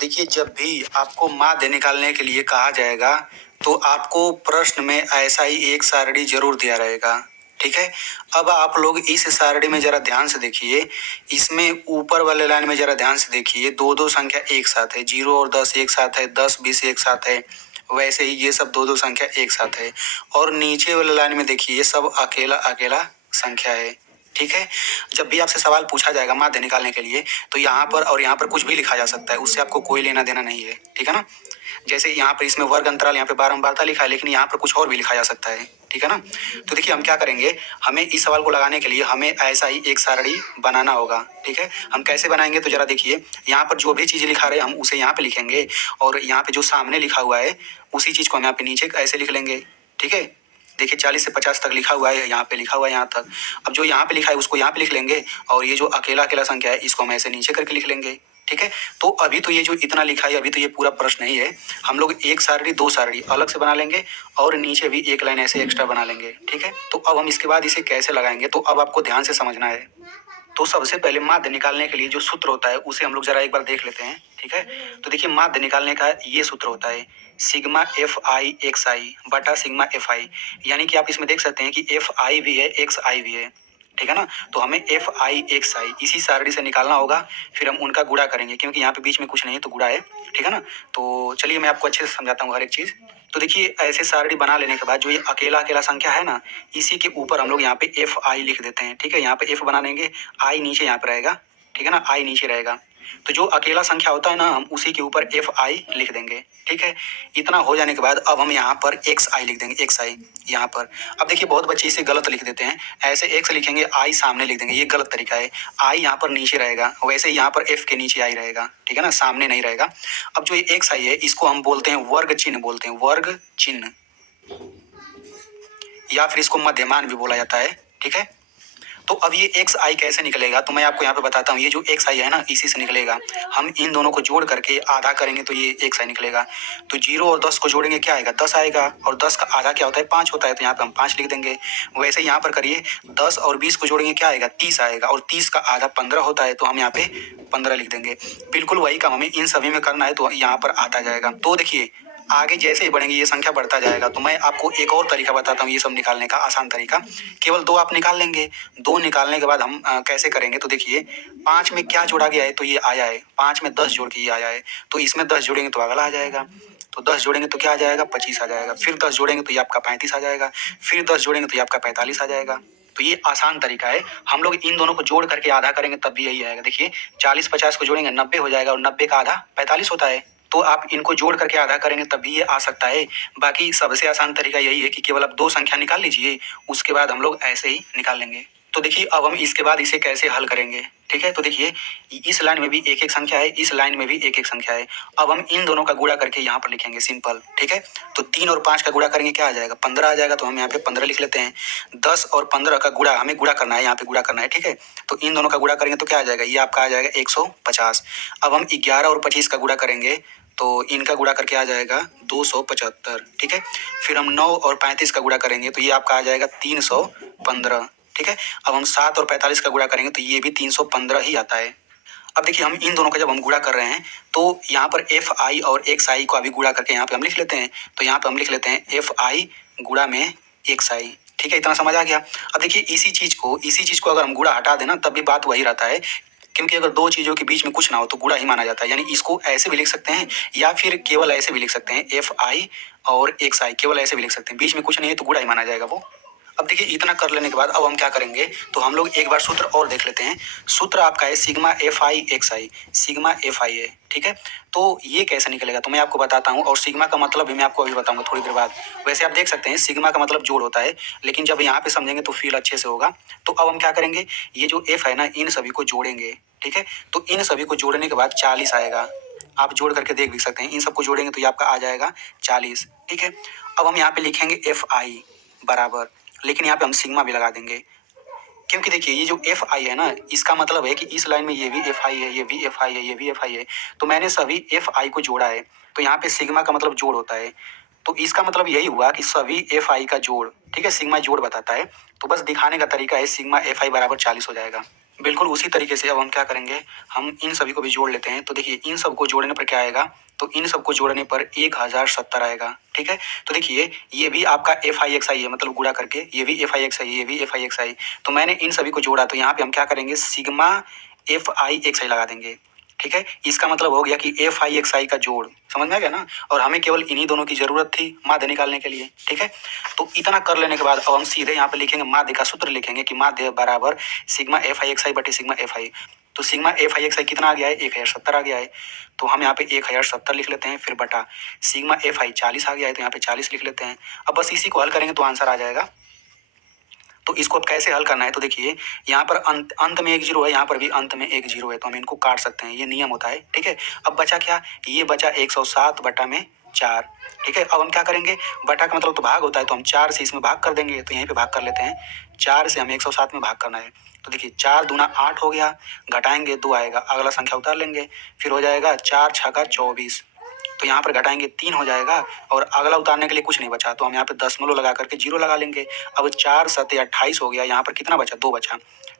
देखिए, जब भी आपको माध्य निकालने के लिए कहा जाएगा तो आपको प्रश्न में ऐसा ही एक सारणी जरूर दिया रहेगा। ठीक है। अब आप लोग इस सारणी में जरा ध्यान से देखिए। इसमें ऊपर वाले लाइन में जरा ध्यान से देखिए, दो दो संख्या एक साथ है, 0 और 10 एक साथ है, 10 20 एक साथ है। वैसे ही ये सब दो दो संख्या एक साथ है। और नीचे वाले लाइन में देखिए, ये सब अकेला अकेला संख्या है। ठीक है। जब भी आपसे सवाल पूछा जाएगा माध्य निकालने के लिए, तो यहाँ पर और यहाँ पर कुछ भी लिखा जा सकता है, उससे आपको कोई लेना देना नहीं है। ठीक है ना। जैसे यहाँ पर इसमें वर्ग अंतराल, यहाँ पे बारंबारता लिखा है, लेकिन यहाँ पर कुछ और भी लिखा जा सकता है। ठीक है ना। तो देखिए, हम क्या करेंगे, हमें इस सवाल को लगाने के लिए हमें ऐसा ही एक सारणी बनाना होगा। ठीक है। हम कैसे बनाएंगे, तो जरा देखिए, यहाँ पर जो भी चीज लिखा रहे हम उसे यहाँ पे लिखेंगे, और यहाँ पे जो सामने लिखा हुआ है उसी चीज को हम यहाँ पे नीचे ऐसे लिख लेंगे। ठीक है। देखिए, 40 से 50 तक लिखा हुआ है, यहाँ पे लिखा हुआ है यहाँ तक। अब जो यहाँ पे लिखा है उसको यहाँ पे लिख लेंगे, और ये जो अकेला अकेला संख्या है इसको हम ऐसे नीचे करके लिख लेंगे। ठीक है। तो अभी तो ये जो इतना लिखा है, अभी तो ये पूरा प्रश्न नहीं है। हम लोग एक सारणी दो सारणी अलग से बना लेंगे, और नीचे भी एक लाइन ऐसे एक्स्ट्रा बना लेंगे। ठीक है। तो अब हम इसके बाद इसे कैसे लगाएंगे, तो अब आपको ध्यान से समझना है। तो सबसे पहले माध्य निकालने के लिए जो सूत्र होता है उसे हम लोग जरा एक बार देख लेते हैं। ठीक है। तो देखिए, माध्य निकालने का ये सूत्र होता है सिग्मा एफ आई एक्स आई बटा सिग्मा एफ आई। यानी कि आप इसमें देख सकते हैं कि एफ आई भी है, एक्स आई भी है। ठीक है ना। तो हमें एफ आई एक्स आई इसी सारणी से निकालना होगा, फिर हम उनका गुणा करेंगे, क्योंकि यहाँ पे बीच में कुछ नहीं है तो गुणा है। ठीक है ना। तो चलिए मैं आपको अच्छे से समझाता हूँ हर एक चीज। तो देखिए, ऐसे सारणी बना लेने के बाद जो ये अकेला अकेला संख्या है ना, इसी के ऊपर हम लोग यहाँ पे एफ आई लिख देते हैं। ठीक है। यहाँ पे एफ बना लेंगे, आई नीचे यहाँ पे रहेगा। ठीक है ना। आई नीचे रहेगा, तो जो अकेला संख्या होता है ना, हम उसी के ऊपर एफ आई लिख देंगे। ठीक है। इतना हो जाने के बाद अब हम यहाँ पर एक्स आई लिख देंगे, एक्स आई यहाँ पर। अब देखिए, बहुत बच्चे इसे गलत लिख देते हैं, ऐसे एक्स लिखेंगे आई सामने लिख देंगे, ये गलत तरीका है। आई यहाँ पर नीचे रहेगा, वैसे यहाँ पर एफ के नीचे आई रहेगा। ठीक है ना, सामने नहीं रहेगा। अब जो ये एक्स आई है इसको हम बोलते हैं वर्ग चिन्ह, बोलते हैं वर्ग चिन्ह, या फिर इसको मध्यमान भी बोला जाता है। ठीक है। तो अब ये एक्स आई कैसे निकलेगा, तो मैं आपको यहाँ पे बताता हूँ। ये जो एक्स आई है ना, इसी से निकलेगा। हम इन दोनों को जोड़ करके आधा करेंगे तो ये एक्स आई निकलेगा। तो 0 और 10 को जोड़ेंगे क्या आएगा, 10 आएगा, और 10 का आधा क्या होता है, 5 होता है, तो यहाँ पे हम 5 लिख देंगे। वैसे यहाँ पर करिए, 10 और 20 को जोड़ेंगे क्या आएगा, 30 आएगा, और 30 का आधा 15 होता है, तो हम यहाँ पे 15 लिख देंगे। बिल्कुल वही काम हमें इन सभी में करना है, तो यहाँ पर आता जाएगा। तो देखिए, आगे जैसे ही बढ़ेंगे ये संख्या बढ़ता जाएगा। तो मैं आपको एक और तरीका बताता हूँ ये सब निकालने का, आसान तरीका। केवल दो आप निकाल लेंगे। दो निकालने के बाद हम कैसे करेंगे, तो देखिए, 5 में क्या जोड़ा गया है, तो ये आया है। 5 में 10 जोड़ के ये आया है, तो इसमें 10 जोड़ेंगे तो अगला आ जाएगा। तो 10 जोड़ेंगे तो क्या आ जाएगा, 25 आ जाएगा। फिर 10 जोड़ेंगे तो ये आपका 35 आ जाएगा। फिर 10 जोड़ेंगे तो ये आपका 45 आ जाएगा। तो ये आसान तरीका है। हम लोग इन दोनों को जोड़ करके आधा करेंगे तब भी यही आएगा। देखिए, 40 50 को जोड़ेंगे 90 हो जाएगा, और 90 का आधा 45 होता है। तो आप इनको जोड़ करके आधा करेंगे तभी ये आ सकता है। बाकी सबसे आसान तरीका यही है कि केवल आप दो संख्या निकाल लीजिए, उसके बाद हम लोग ऐसे ही निकाल लेंगे। तो देखिए, अब हम इसके बाद इसे कैसे हल करेंगे। ठीक है। तो देखिए, इस लाइन में भी एक एक संख्या है, इस लाइन में भी एक एक संख्या है। अब हम इन दोनों का गुणा करके यहाँ पर लिखेंगे, सिंपल। ठीक है। तो 3 और 5 का गुणा करेंगे क्या आ जाएगा, 15 आ जाएगा, तो हम यहाँ पे 15 लिख लेते हैं। 10 और 15 का गुणा हमें गुणा करना है, यहाँ पे गुणा करना है। ठीक है। तो इन दोनों का गुणा करेंगे तो क्या आ जाएगा, ये आपका आ जाएगा 150। अब हम 11 और 25 का गुणा करेंगे, तो इनका गुणा करके आ जाएगा 275। ठीक है। फिर हम 9 और 35 का गुणा करेंगे, तो ये आपका आ जाएगा 315। ठीक है। अब हम 7 और 45 का गुणा करेंगे, तो ये भी 315 ही आता है। अब देखिए, हम इन दोनों का जब हम गुणा कर रहे हैं, तो यहाँ पर एफ आई और एक्स आई को अभी गुणा करके यहाँ पे हम लिख लेते हैं। तो यहाँ पे हम लिख लेते हैं एफ आई गुणा में एक्स आई। ठीक है, इतना समझ आ गया। अब देखिए, इसी चीज को अगर हम गुणा हटा देना तब भी बात वही रहता है, क्योंकि अगर दो चीजों के बीच में कुछ ना हो तो गुणा ही माना जाता है। यानी इसको ऐसे भी लिख सकते हैं, या फिर केवल ऐसे भी लिख सकते हैं, एफ आई और एक्स आई, केवल ऐसे भी लिख सकते हैं। बीच में कुछ नहीं है तो गुणा ही माना जाएगा वो। अब देखिए, इतना कर लेने के बाद अब हम क्या करेंगे, तो हम लोग एक बार सूत्र और देख लेते हैं। सूत्र आपका है sigma F I x I, sigma F I है। ठीक है। तो ये कैसे निकलेगा, तो मैं आपको बताता हूँ, और सिग्मा का मतलब भी मैं आपको अभी बताऊंगा थोड़ी देर बाद। वैसे आप देख सकते हैं सिग्मा का मतलब जोड़ होता है, लेकिन जब यहाँ पे समझेंगे तो फील अच्छे से होगा। तो अब हम क्या करेंगे, ये जो एफ है ना, इन सभी को जोड़ेंगे। ठीक है। तो इन सभी को जोड़ने के बाद 40 आएगा। आप जोड़ करके देख भी सकते हैं, इन सबको जोड़ेंगे तो ये आपका आ जाएगा 40। ठीक है। अब हम यहाँ पे लिखेंगे एफ आई बराबर, लेकिन यहाँ पे हम सिग्मा भी लगा देंगे, क्योंकि देखिए, ये जो एफ आई है ना, इसका मतलब है कि इस लाइन में ये भी एफ आई है, ये भी एफ आई है, ये भी एफ आई है। तो मैंने सभी एफ आई को जोड़ा है, तो यहाँ पे सिग्मा का मतलब जोड़ होता है। तो इसका मतलब यही हुआ कि सभी एफ आई का जोड़। ठीक है, सिग्मा जोड़ बताता है। तो बस दिखाने का तरीका है, सिग्मा एफ आई बराबर 40 हो जाएगा। बिल्कुल उसी तरीके से अब हम क्या करेंगे, हम इन सभी को भी जोड़ लेते हैं। तो देखिए इन सबको जोड़ने पर क्या आएगा, तो इन सबको जोड़ने पर 1070 आएगा। ठीक है, तो देखिए ये भी आपका एफ आई एक्स आई है, मतलब गुणा करके ये भी एफ आई एक्स आई, ये भी एफ आई एक्स आई। तो मैंने इन सभी को जोड़ा, तो यहाँ पे हम क्या करेंगे, सिग्मा एफ आई एक्स आई लगा देंगे। ठीक है, इसका मतलब हो गया कि एफ आई एक्स आई का जोड़, समझ में आ गया ना। और हमें केवल इन्हीं दोनों की जरूरत थी माध्य निकालने के लिए। ठीक है, तो इतना कर लेने के बाद अब हम सीधे यहाँ पे लिखेंगे माध्य का सूत्र लिखेंगे कि माध्य बराबर सिग्मा एफ आई एक्स आई बटे सिग्मा एफ आई। तो सिग्मा एफ आई एक्स आई कितना आ गया है, 1070 आ गया है। तो हम यहाँ पे 1070 लिख लेते हैं, फिर बटा सिग्मा एफ आई 40 आ गया है, तो यहाँ पे 40 लिख लेते हैं। अब बस इसी को हल करेंगे तो आंसर आ जाएगा। तो इसको अब कैसे हल करना है, तो देखिए यहाँ पर अंत में एक जीरो है, यहाँ पर भी अंत में एक जीरो है, तो हम इनको काट सकते हैं, ये नियम होता है। ठीक है, अब बचा क्या, ये बचा 107 बटा में 4। ठीक है, अब हम क्या करेंगे, बटा का मतलब तो भाग होता है, तो हम 4 से इसमें भाग कर देंगे। तो यहीं पे भाग कर लेते हैं, 4 से हमें 107 में भाग करना है। तो देखिए 4 दूना 8 हो गया, घटाएंगे 2 आएगा, अगला संख्या उतार लेंगे, फिर हो जाएगा 4 छक्का 24। तो यहाँ पर घटाएंगे 3 हो जाएगा, और अगला उतारने के लिए कुछ नहीं बचा, तो हम यहाँ पे दशमलव लगा करके जीरो लगा लेंगे। अब 4 सत्ते 28 हो गया, यहाँ पर कितना बचा, 2 बचा।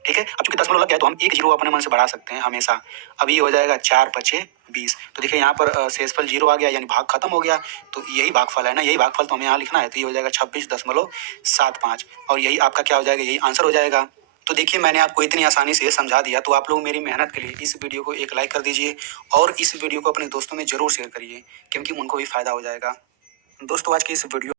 ठीक है, अब चूंकि दशमलव लग गया तो हम एक जीरो अपने मन से बढ़ा सकते हैं हमेशा। अब ये हो जाएगा 4 पचे 20। तो देखिए यहाँ पर शेषफल जीरो आ गया, यानी भाग खत्म हो गया। तो यही भागफल है ना, यही भागफल तो हमें यहाँ लिखना है। तो ये हो जाएगा 26.75, और यही आपका क्या हो जाएगा, यही आंसर हो जाएगा। तो देखिए मैंने आपको इतनी आसानी से समझा दिया, तो आप लोग मेरी मेहनत के लिए इस वीडियो को एक लाइक कर दीजिए, और इस वीडियो को अपने दोस्तों में जरूर शेयर करिए, क्योंकि उनको भी फायदा हो जाएगा। दोस्तों आज की इस वीडियो